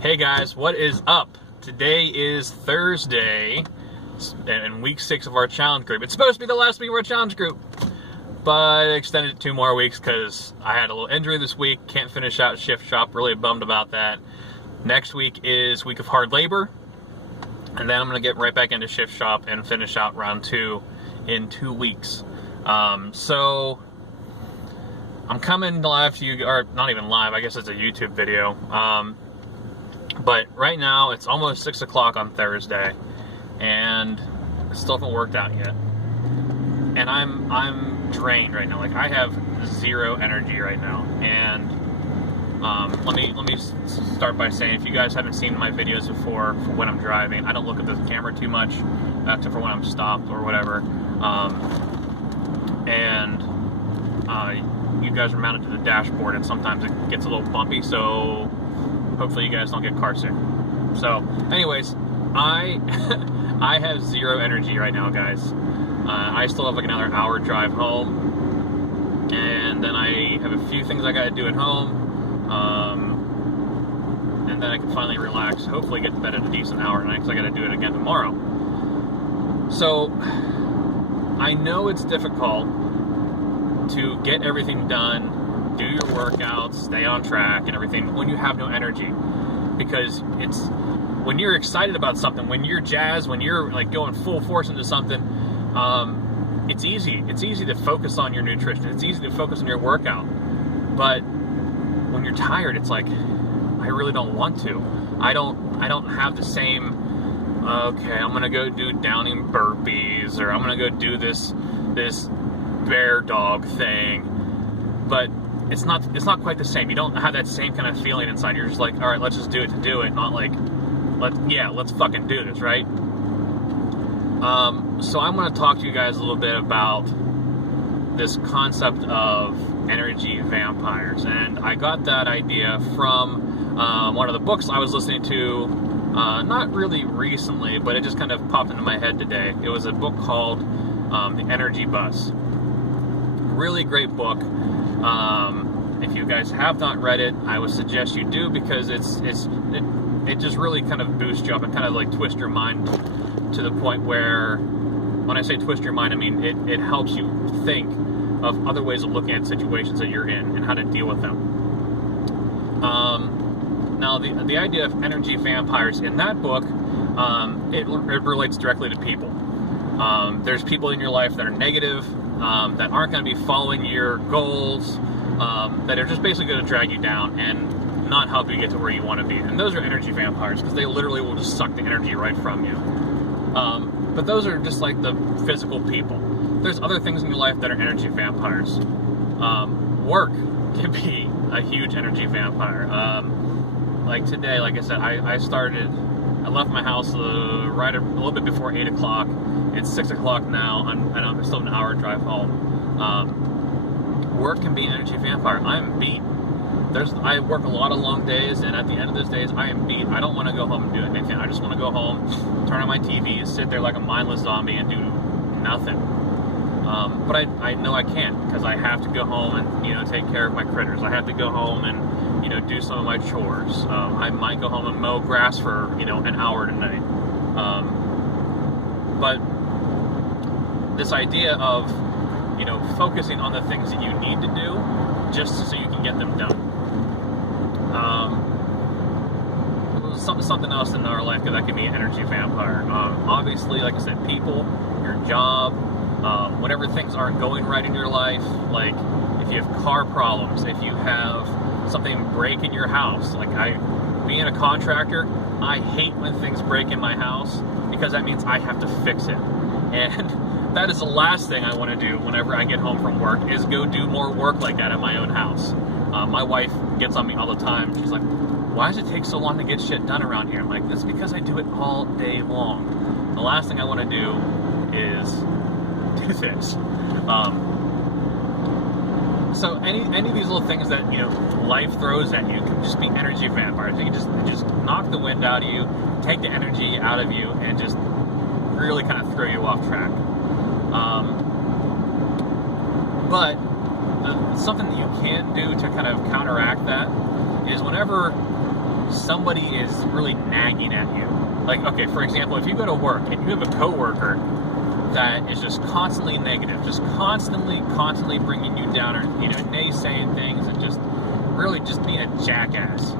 Hey guys, what is up? Today is Thursday, and week 6 of our challenge group. It's supposed to be the last week of our challenge group, but I extended it 2 more weeks because I had a little injury this week. Can't finish out shift shop, really bummed about that. Next week is week of hard labor, and then I'm going to get right back into shift shop and finish out round 2 in 2 weeks. So I'm coming live to you, or not even live, I guess it's a YouTube video. But right now it's almost 6 o'clock on Thursday, and I still haven't worked out yet. And I'm drained right now. Like, I have 0 energy right now. And let me start by saying, if you guys haven't seen my videos before for when I'm driving, I don't look at the camera too much, except for when I'm stopped or whatever. You guys are mounted to the dashboard, and sometimes it gets a little bumpy, so hopefully you guys don't get car sick. So, anyways, I have 0 energy right now, guys. I still have like another hour drive home, and then I have a few things I gotta do at home, and then I can finally relax, hopefully get to bed at a decent hour tonight, because I gotta do it again tomorrow. So, I know it's difficult to get everything done, do your workouts, stay on track and everything when you have no energy. Because it's when you're excited about something, when you're jazzed, when you're like going full force into something, it's easy. It's easy to focus on your nutrition. It's easy to focus on your workout. But when you're tired, it's like, I really don't want to. I don't have the same, okay, I'm gonna go do downing burpees, or I'm gonna go do this bear dog thing. But it's not quite the same. You don't have that same kind of feeling inside. You're just like, all right, let's just do it to do it, not like, let's fucking do this, right? So I'm going to talk to you guys a little bit about this concept of energy vampires, and I got that idea from one of the books I was listening to, not really recently, but it just kind of popped into my head today. It was a book called The Energy Bus. Really great book. If you guys have not read it, I would suggest you do, because it just really kind of boosts you up and kind of like twist your mind to the point where, when I say twist your mind, I mean it helps you think of other ways of looking at situations that you're in and how to deal with them. Now the idea of energy vampires in that book, it relates directly to people. There's people in your life that are negative, that aren't going to be following your goals, that are just basically going to drag you down and not help you get to where you want to be. And those are energy vampires, because they literally will just suck the energy right from you. But those are just like the physical people. There's other things in your life that are energy vampires. Work can be a huge energy vampire. Like today, like I said, I left my house right a little bit before 8 o'clock. It's 6 o'clock now, and I'm still an hour drive home. Work can be an energy vampire. I'm beat. I work a lot of long days, and at the end of those days, I am beat. I don't want to go home and do anything. I just want to go home, turn on my TV, sit there like a mindless zombie and do nothing. But I know I can't, because I have to go home and take care of my critters. I have to go home and do some of my chores. I might go home and mow grass for an hour tonight. But this idea of focusing on the things that you need to do just so you can get them done. Something else in our life that can be an energy vampire. Obviously, like I said, people, your job, whenever things aren't going right in your life, like if you have car problems, if you have something break in your house. Like being a contractor, I hate when things break in my house, because that means I have to fix it. And that is the last thing I want to do whenever I get home from work, is go do more work like that at my own house. My wife gets on me all the time. She's like, why does it take so long to get shit done around here? I'm like, that's because I do it all day long. The last thing I want to do is do this. So any of these little things that life throws at you can just be energy vampires. They can just knock the wind out of you, take the energy out of you, and just really kind of throw you off track. But something that you can do to kind of counteract that is whenever somebody is really nagging at you. Like, okay, for example, if you go to work and you have a coworker that is just constantly negative, just constantly bringing you down, or naysaying things, and just really just being a jackass.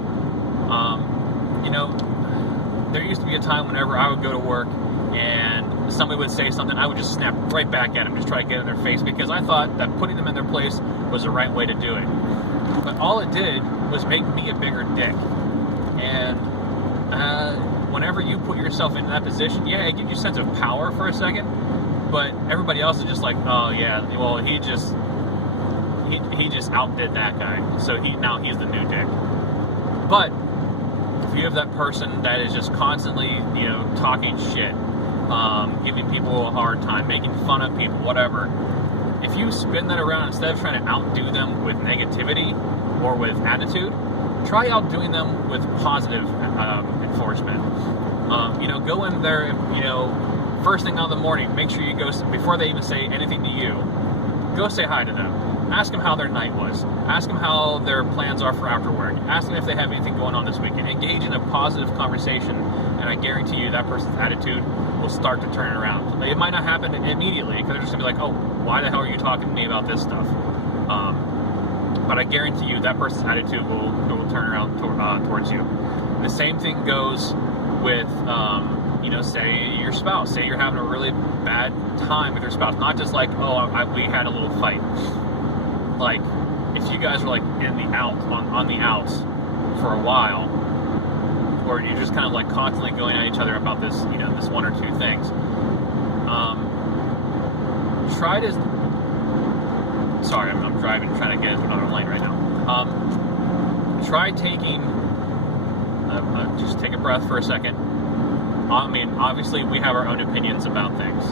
There used to be a time whenever I would go to work and somebody would say something, I would just snap right back at them, just try to get in their face, because I thought that putting them in their place was the right way to do it. But all it did was make me a bigger dick. And whenever you put yourself in that position, yeah, it gives you a sense of power for a second, but everybody else is just like, oh yeah, well, he just outdid that guy, so now he's the new dick. But if you have that person that is just constantly, talking shit, giving people a hard time, making fun of people, whatever, if you spin that around, instead of trying to outdo them with negativity or with attitude, try outdoing them with positive enforcement. Go in there, first thing on the morning, make sure you go, before they even say anything to you, go say hi to them. Ask them how their night was. Ask them how their plans are for after work. Ask them if they have anything going on this weekend. Engage in a positive conversation, and I guarantee you that person's attitude will start to turn around. It might not happen immediately, because they're just going to be like, oh, why the hell are you talking to me about this stuff? But I guarantee you that person's attitude will turn around towards you. The same thing goes with, say your spouse. Say you're having a really bad time with your spouse. Not just like, we had a little fight. Like, if you guys are like on the outs for a while, or you're just kind of like constantly going at each other about this, this one or two things, try to. Sorry, I'm driving, trying to get into another lane right now. Try taking. Just take a breath for a second. I mean, obviously, we have our own opinions about things,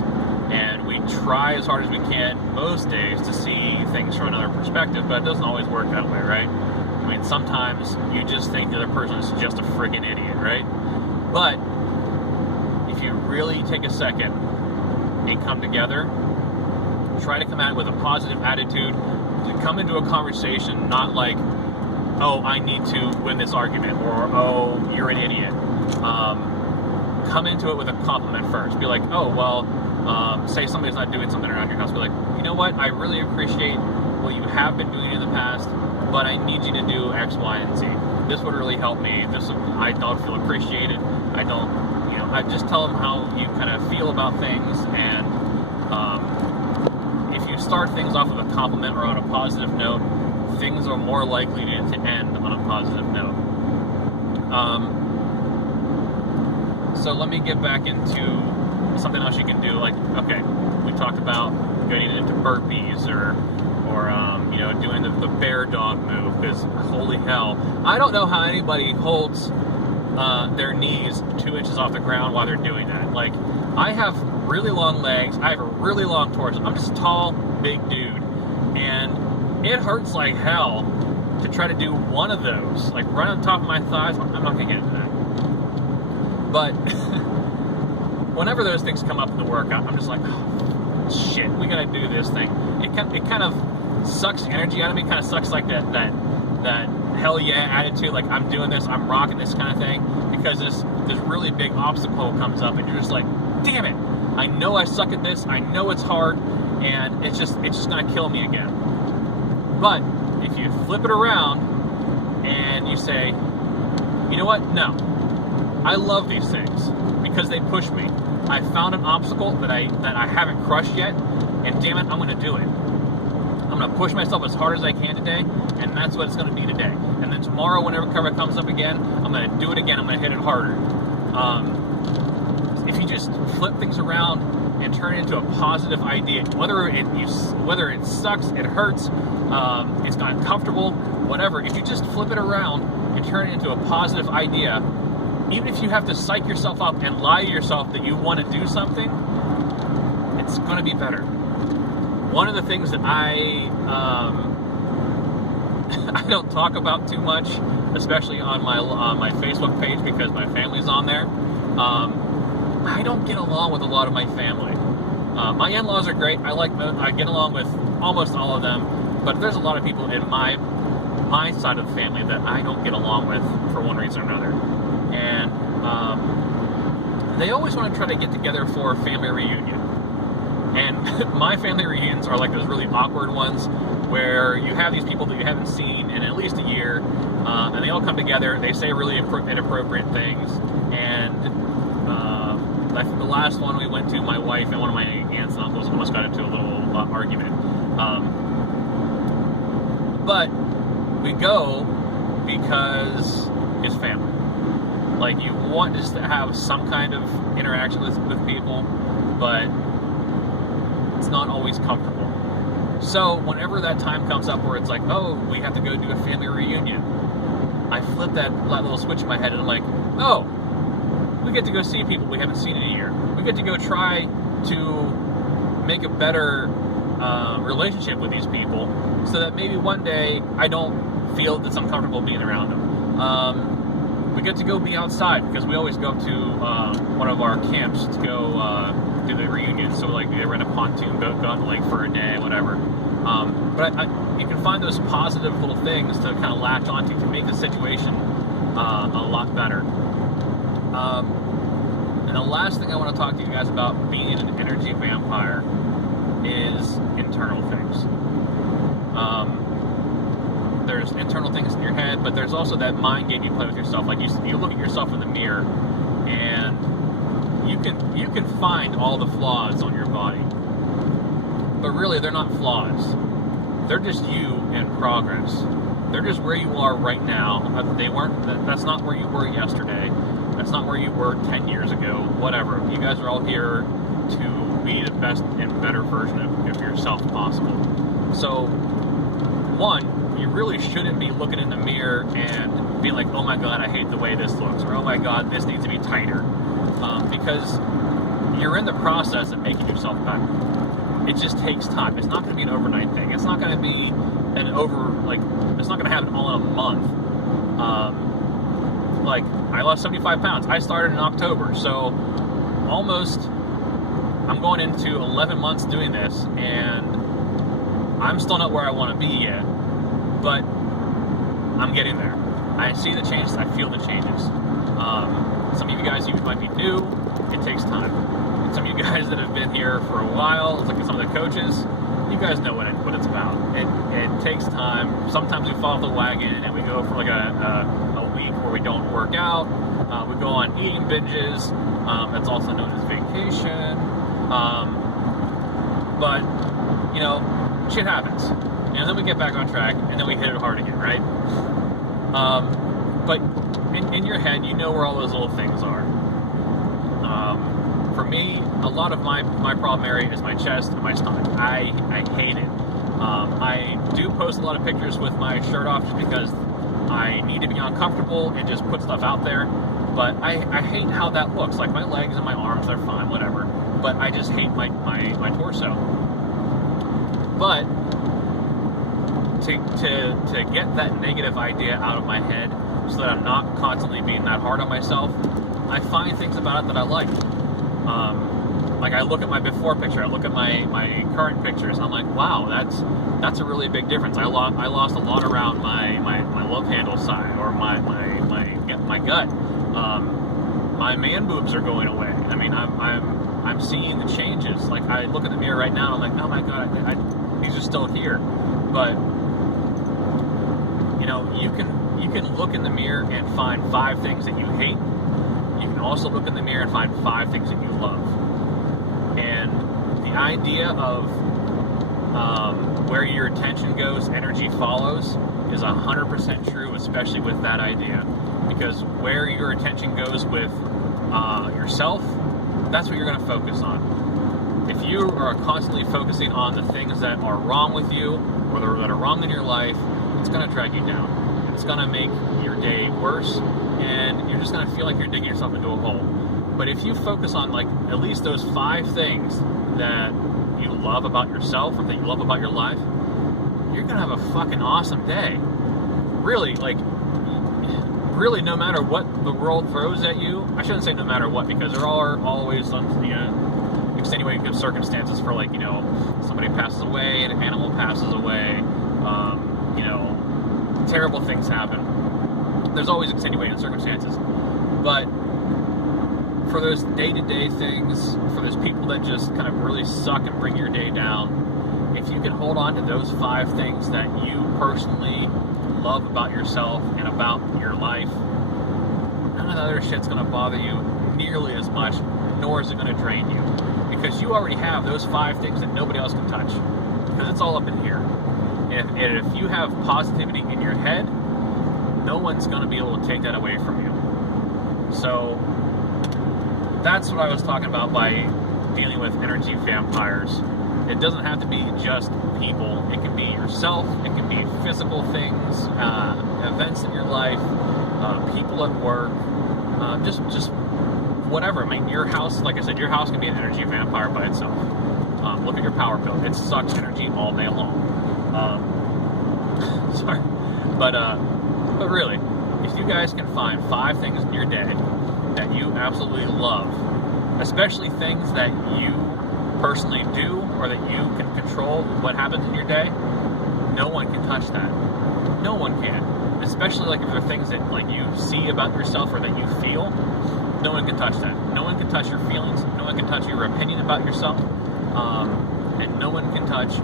and we try as hard as we can most days to see things from another perspective, but it doesn't always work that way, right? I mean, sometimes you just think the other person is just a friggin' idiot, right? But if you really take a second and come together, try to come at it with a positive attitude, to come into a conversation not like, oh, I need to win this argument, or oh, you're an idiot. Come into it with a compliment first. Be like, oh, well, say somebody's not doing something around your house. Be like, you know what, I really appreciate what you have been doing in the past, but I need you to do X, Y, and Z. This would really help me. I don't feel appreciated. I just tell them how you kind of feel about things, and if you start things off with a compliment or on a positive note, things are more likely to end on a positive note. So let me get back into something else you can do. Like, okay, we talked about getting into burpees or doing the bear dog move, because holy hell, I don't know how anybody holds their knees 2 inches off the ground while they're doing that. Like, I have really long legs, I have a really long torso, I'm just a tall, big dude, and it hurts like hell to try to do one of those. Like, right on top of my thighs, I'm not gonna get into that. But whenever those things come up in the workout, I'm just like, oh, shit, we gotta do this thing. It kind of sucks energy out of me. Kind of sucks like that hell yeah attitude. Like, I'm doing this, I'm rocking this kind of thing, because this really big obstacle comes up, and you're just like, damn it, I know I suck at this. I know it's hard, and it's just gonna kill me again. But if you flip it around and you say, you know what? No. I love these things because they push me. I found an obstacle that I haven't crushed yet, and damn it, I'm going to do it. I'm going to push myself as hard as I can today, and that's what it's going to be today. And then tomorrow, whenever cover comes up again, I'm going to do it again. I'm going to hit it harder. If you just flip things around and turn it into a positive idea, whether it sucks, it hurts, it's not comfortable, whatever, if you just flip it around and turn it into a positive idea, even if you have to psych yourself up and lie to yourself that you want to do something, it's going to be better. One of the things that I don't talk about too much, especially on my Facebook page, because my family's on there, I don't get along with a lot of my family. My in-laws are great. I get along with almost all of them, but there's a lot of people in my my side of the family that I don't get along with for one reason or another. And they always want to try to get together for a family reunion. And my family reunions are like those really awkward ones where you have these people that you haven't seen in at least a year, and they all come together, they say really inappropriate things, and I think the last one we went to, my wife and one of my aunts and uncles almost got into a little argument. But we go because it's family. Like, you want just to have some kind of interaction with people, but it's not always comfortable. So whenever that time comes up where it's like, oh, we have to go do a family reunion, I flip that little switch in my head and I'm like, oh, we get to go see people we haven't seen in a year. We get to go try to make a better relationship with these people so that maybe one day I don't feel that's uncomfortable being around them. We get to go be outside because we always go to one of our camps to go do the reunion. So like they rent a pontoon boat, go on the lake for a day, whatever. But you can find those positive little things to kind of latch onto to make the situation a lot better. And the last thing I want to talk to you guys about being an energy vampire is internal things. There's internal things in your head, but there's also that mind game you play with yourself. Like you look at yourself in the mirror, and you can find all the flaws on your body, but really they're not flaws. They're just you in progress. They're just where you are right now. That's not where you were yesterday. That's not where you were 10 years ago. Whatever. You guys are all here to be the best and better version of yourself possible. So, one, you really shouldn't be looking in the mirror and being like, oh my god, I hate the way this looks, or oh my god, this needs to be tighter, because you're in the process of making yourself better. It just takes time. It's not going to be an overnight thing. It's not going to be it's not going to happen all in a month. Like, I lost 75 pounds. I started in October, so I'm going into 11 months doing this, and I'm still not where I want to be yet, but I'm getting there. I see the changes, I feel the changes. Some of you guys, you might be new, it takes time. Some of you guys that have been here for a while, it's like some of the coaches, you guys know what it's about. It takes time. Sometimes we fall off the wagon and we go for like a week where we don't work out. We go on eating binges. That's also known as vacation. But, shit happens. And then we get back on track, and then we hit it hard again, right? But in your head, you know where all those little things are. For me, a lot of my problem area is my chest and my stomach. I hate it. I do post a lot of pictures with my shirt off just because I need to be uncomfortable and just put stuff out there. But I hate how that looks. Like, my legs and my arms are fine, whatever. But I just hate my torso. But to get that negative idea out of my head so that I'm not constantly being that hard on myself, I find things about it that I like. Like, I look at my before picture, I look at my current pictures, and I'm like, wow, that's a really big difference. I lost a lot around my love handle side, or my gut. My man boobs are going away. I mean, I'm seeing the changes. Like, I look in the mirror right now, I'm like, oh my god, these are still here. But you can look in the mirror and find 5 things that you hate. You can also look in the mirror and find 5 things that you love. And the idea of where your attention goes, energy follows, is 100% true, especially with that idea. Because where your attention goes with yourself, that's what you're going to focus on. If you are constantly focusing on the things that are wrong with you, or that are wrong in your life, it's going to drag you down. It's going to make your day worse, and you're just going to feel like you're digging yourself into a hole. But if you focus on, like, at least those 5 things that you love about yourself, or that you love about your life, you're going to have a fucking awesome day. Really, no matter what the world throws at you, I shouldn't say no matter what, because there are always some, extenuating circumstances for, like, somebody passes away, an animal passes away, terrible things happen. There's always extenuating circumstances. But for those day-to-day things, for those people that just kind of really suck and bring your day down, if you can hold on to those 5 things that you personally love about yourself and about your life, none of the other shit's going to bother you nearly as much, nor is it going to drain you. Because you already have those 5 things that nobody else can touch. Because it's all up in here. If you have positivity in your head, no one's going to be able to take that away from you. So that's what I was talking about by dealing with energy vampires. It doesn't have to be just people. It can be yourself. It can be physical things, events in your life, people at work, just whatever. I mean, your house, like I said, your house can be an energy vampire by itself. Look at your power bill. It sucks energy all day long. Sorry. But really, if you guys can find 5 things in your day that you absolutely love, especially things that you personally do or that you can control what happens in your day, no one can touch that. No one can. Especially like if there are things that like you see about yourself or that you feel, no one can touch that. No one can touch your feelings. No one can touch your opinion about yourself. And no one can touch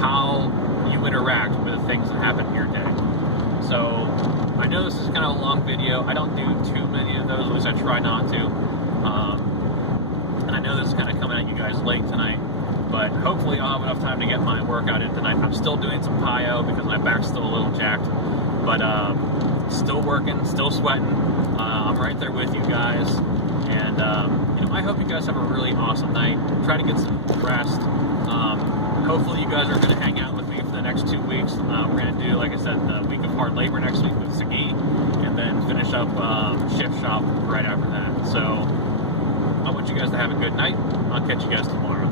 how you interact with the things that happen in your day. So I know this is kind of a long video. I don't do too many of those, at least I try not to. And I know this is kind of coming at you guys late tonight, but hopefully I'll have enough time to get my workout in tonight. I'm still doing some PIO because my back's still a little jacked, but still working, still sweating. I'm right there with you guys, and you know, I hope you guys have a really awesome night. Try to get some rest. Hopefully you guys are going to hang out with me for the next 2 weeks. We're going to do, like I said, the week of hard labor next week with Sagi, and then finish up shift shop right after that. So I want you guys to have a good night. I'll catch you guys tomorrow.